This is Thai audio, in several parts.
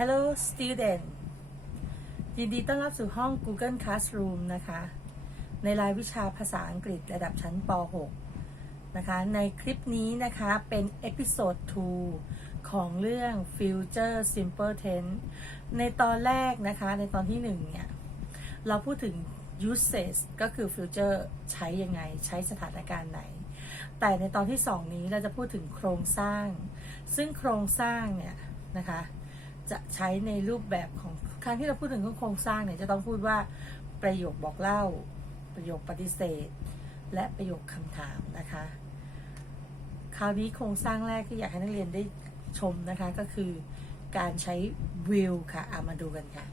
Hello student ยินดีต้อนรับสู่ห้อง Google Classroom นะคะ ในรายวิชาภาษาอังกฤษระดับชั้นป .6 นะคะ ในคลิปนี้นะคะเป็นเอพิโซด 2 ของเรื่อง Future Simple Tense ในตอนแรกนะคะ ในตอนที่ 1 เนี่ย เราพูดถึง usage ก็คือ future ใช้ยังไง ใช้สถานการณ์ไหน แต่ในตอนที่ 2 นี้เราจะพูดถึงโครงสร้าง ซึ่งโครงสร้างเนี่ยนะคะ จะใช้ในรูปแบบของครั้งที่เราพูดถึงโครงสร้างเนี่ยจะต้องพูดว่าประโยคบอกเล่า ประโยคปฏิเสธ และประโยคคำถามนะคะ คราวนี้โครงสร้างแรกที่อยากให้นักเรียนได้ชมนะคะก็คือการใช้ will ค่ะเอามาดูกันค่ะ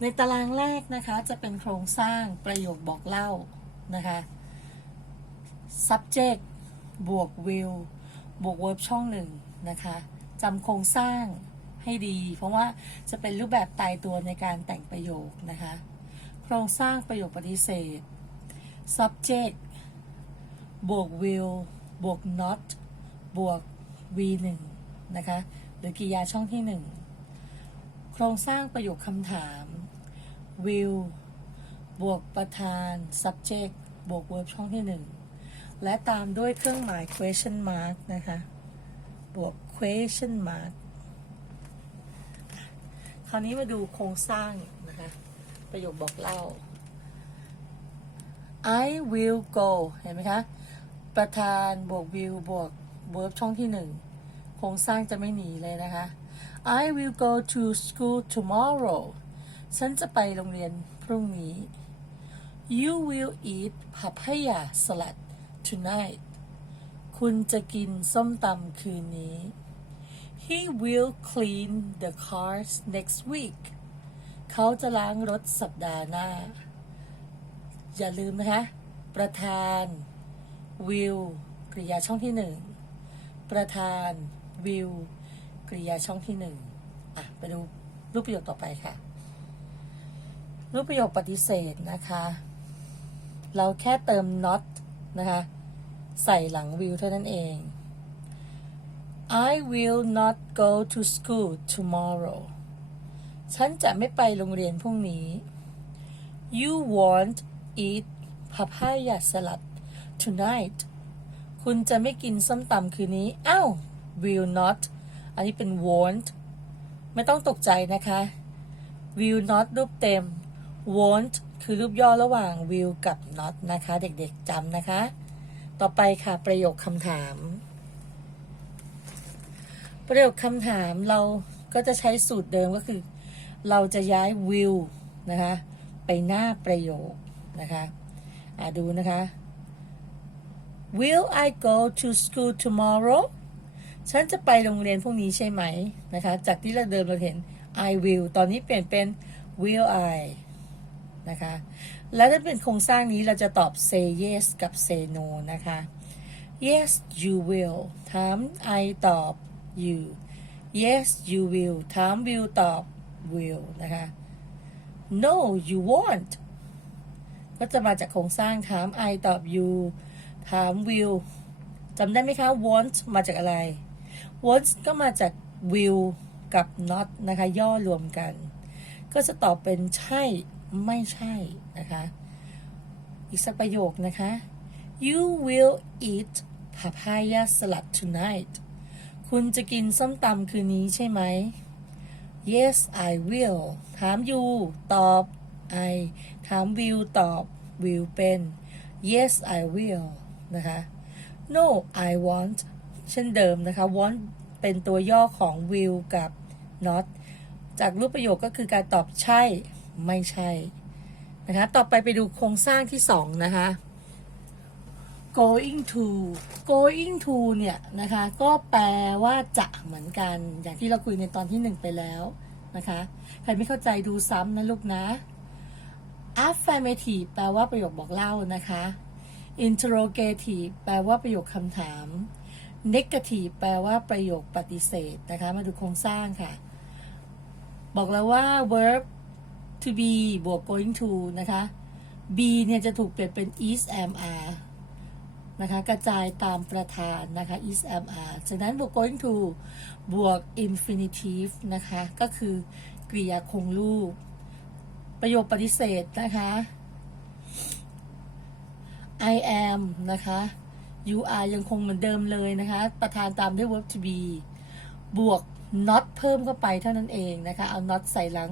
ในตารางแรกนะคะจะเป็นโครงสร้างประโยคบอกเล่านะคะ subject บวก will บวก verb ช่องหนึ่งนะคะ จำโครงสร้างให้ดี เพราะว่าจะเป็นรูปแบบตายตัวในการแต่งประโยคนะคะ โครงสร้างประโยคปฏิเสธ subject บวก will บวก not บวก v1 นะคะ หรือกริยาช่องที่ 1 โครงสร้างประโยคคำถาม will บวกประธาน subject บวก verb ช่องที่ 1 และตามด้วยเครื่องหมาย question mark นะคะ บวก question mark คราวนี้มาดูโครงสร้างนะคะ ประโยคบอกเล่า I will go เห็นไหมคะ ประธานบวก will บวก verb ช่องที่หนึ่งโครงสร้างจะไม่หนีเลยนะคะ I will go to school tomorrow ฉันจะไปโรงเรียนพรุ่งนี้ You will eat papaya salad tonight คุณจะกินส้มตำคืนนี้ He will clean the cars next week เขาจะล้างรถสัปดาห์หน้า อย่าลืมนะคะ ประธาน will กริยาช่องที่หนึ่ง ประธาน will กริยาช่องที่หนึ่งอะ ไปดูรูปประโยคต่อไปค่ะ รูปประโยคปฏิเสธนะคะ เราแค่เติม not นะคะ ใส่หลัง will เท่านั้นเอง I will not go to school tomorrow ฉันจะไม่ไปโรงเรียนพรุ่งนี้ You won't eat papaya salad tonight คุณจะไม่กินส้มตำคืนนี้ อ้าว will not อันนี้เป็น won't ไม่ต้องตกใจนะคะ will not รูปเต็ม won't คือรูปย่อระหว่าง will กับ not นะคะ เด็กๆจำนะคะ ต่อไปค่ะประโยคคำถาม ประโยคคำถามเราก็จะใช้สูตรเดิมก็คือ เราจะย้าย will นะคะ ไปหน้าประโยคนะคะอะดูนะคะ Will I go to school tomorrow ฉันจะไปโรงเรียนพรุ่งนี้ใช่ไหมนะคะ จากที่เราเดิมเราเห็น I will ตอนนี้เปลี่ยนเป็น will I นะคะ แล้วถ้าเป็นโครงสร้างนี้เราจะตอบ say yes กับ say no นะคะ yes you will ถาม I ตอบ you yes you will ถาม will ตอบ will นะคะ no you won't ก็จะมาจากโครงสร้างถาม I ตอบ you ถาม will จำได้ไหมคะ want มาจากอะไร want ก็มาจาก will กับ not นะคะ ย่อรวมกัน ก็จะตอบเป็นใช่ไม่ใช่นะคะ อีกสักประโยคนะคะ you will eat papaya salad tonight คุณจะกินส้มตำคืนนี้ใช่ไหม yes I will ถาม you ตอบ I ถาม will ตอบ will เป็น yes I will นะคะ no I want เช่นเดิมนะคะ want เป็นตัวย่อของ will กับ not จากรูปประโยคก็คือการตอบใช่ ไม่ใช่ นะคะ ต่อไปไปดูโครงสร้างที่สองนะคะ going to going to เนี่ยนะคะ ก็แปลว่าจะเหมือนกัน อย่างที่เราคุยในตอนที่หนึ่งไปแล้วนะคะ ใครไม่เข้าใจดูซ้ำนะลูกนะ affirmative แปลว่าประโยคบอกเล่านะคะ interrogative แปลว่าประโยคคำถาม negative แปลว่าประโยคปฏิเสธนะคะ มาดูโครงสร้างค่ะ บอกแล้วว่า verb to be บวก going to นะคะ be เนี่ยจะถูกเปลี่ยนเป็น is am are นะคะกระจายตามประธานนะคะ is am are จากนั้นบวก going to บวก infinitive นะคะก็คือกริยาคงรูป ประโยคปฏิเสธนะคะ I am นะคะ you are ยังคงเหมือนเดิมเลยนะคะ ประธานตามด้วย verb to be บวก not เพิ่มเข้าไปเท่านั้นเองนะคะ เอา not ใส่หลัง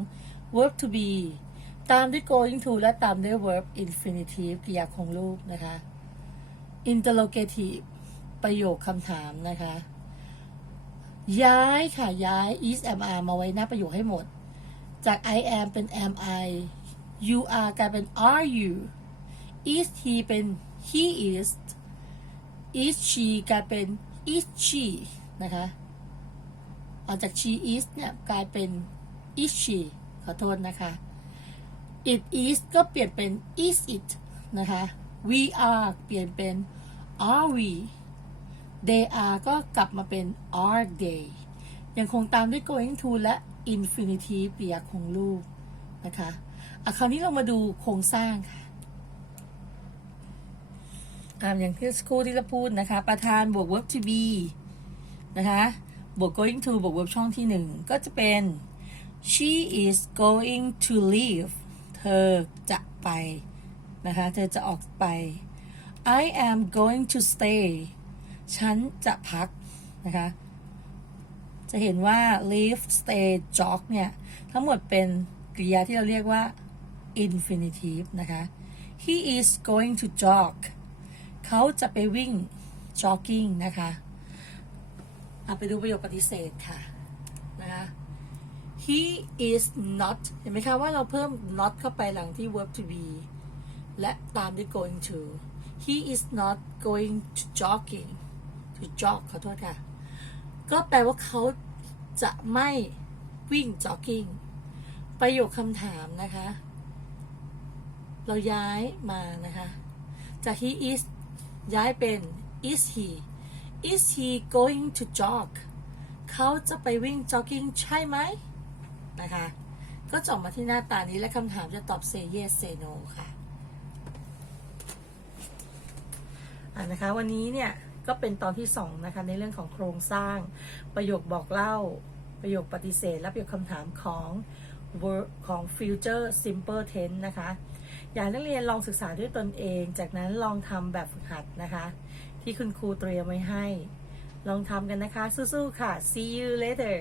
verb to be ตามด้วย going to และตามด้วย verb infinitive กริยาคงรูปนะคะ interrogative ประโยคคำถามนะคะ ย้ายค่ะย้าย is am are มาไว้หน้าประโยคให้หมด จาก I am เป็น am I you are กลายเป็น are you is he เป็น he is is she กลายเป็น is she นะคะออกจาก she is เนี่ยกลายเป็น is she ขอโทษนะคะ it is ก็เปลี่ยนเป็น is it นะคะ we are เปลี่ยนเป็น are we they are ก็กลับมาเป็น are they ยังคงตามด้วย going to และ infinitive เปียคงรูปนะคะอะคราวนี้เรามาดูโครงสร้างค่ะอ่าอย่างที่สกครูที่เราพูดนะคะ ประธานบวก verb to be นะคะบวก going to บวก verb ช่องที่หนึ่งก็จะเป็น she is going to leave เธอจะไปนะคะ เธอจะออกไป I am going to stay ฉันจะพักนะคะ จะเห็นว่า leave stay jog เนี่ย ทั้งหมดเป็นกริยาที่เราเรียกว่า infinitive นะคะ he is going to jog เขาจะไปวิ่ง jogging นะคะเอาไปดูประโยคปฏิเสธค่ะนะคะ he is not เห็นไหมคะว่าเราเพิ่ม not เข้าไปหลังที่ verb to be และตามด้วย going to he is not going to jogging to jog ขอโทษค่ะ ก็แปลว่าเขาจะไม่วิ่ง jogging ประโยคคำถามนะคะ เราย้ายมานะคะ จาก he is ย้ายเป็น is he is he going to jog เขาจะไปวิ่ง jogging ใช่ไหมนะคะ ก็จะออกมาที่หน้าตานี้และคำถามจะตอบ say yes say no ค่ะ อ่า นะคะวันนี้เนี่ยก็เป็นตอนที่สองนะคะในเรื่องของโครงสร้าง ประโยคบอกเล่า ประโยคปฏิเสธ และประโยคคำถามของของ future simple tense นะคะ อยากนักเรียนลองศึกษาด้วยตนเอง จากนั้นลองทำแบบฝึกหัดนะคะ ที่คุณครูเตรียมไว้ให้ ลองทำกันนะคะ สู้ๆค่ะ see you later